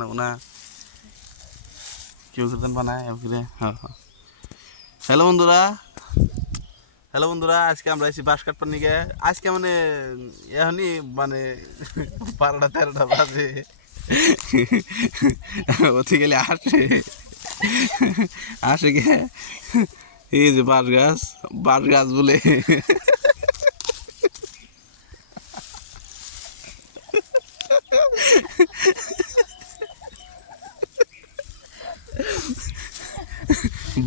নেবো না কেউ কীর্তন বানায় ফিরে। হ্যাঁ হ্যাঁ হ্যালো বন্ধুরা, হ্যালো বন্ধুরা, আজকে আমরা এসেছি বাঁশ কাটবার নিকে। আজকে মানে এখনই মানে 12টা-13টা বাজে। ওতে গেলে আসে গে এই যে বাঁশ গাছ বলে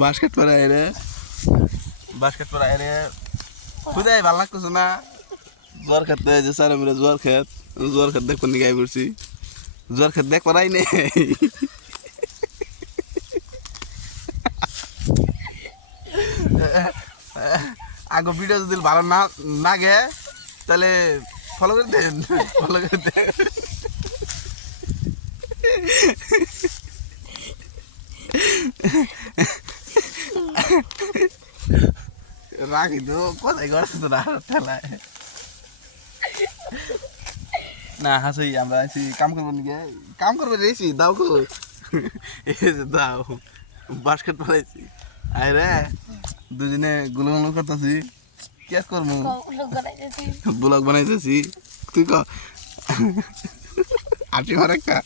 বাঁশ কাটবার আয় বাস্কেট পর আরে খুদাই ভালো লাগতেছে না। জোয়ার খেতে যে স্যার আমরা জোয়ার খেত দেখবার নিয়ে গাই পড়ছি। জোয়ার খেত দেখ পড়াই নেই। আগে ভিডিও যদি ভালো না লাগে তাহলে ফলো করে দেন, ফলো করে দেন। রাখি তো কোথায় করছে তো না ঠেলায় না হাসি। আমরা আছি কাম করবো নাকি, কাম করবো রেছি দাও গো। এই যে দাও বাস্কেট পালাইছি আয় রে দুজনে গুলো গুলো করতেছি। কি করবো ব্লগ বানাইতেছি তুই ক আটি মার একটা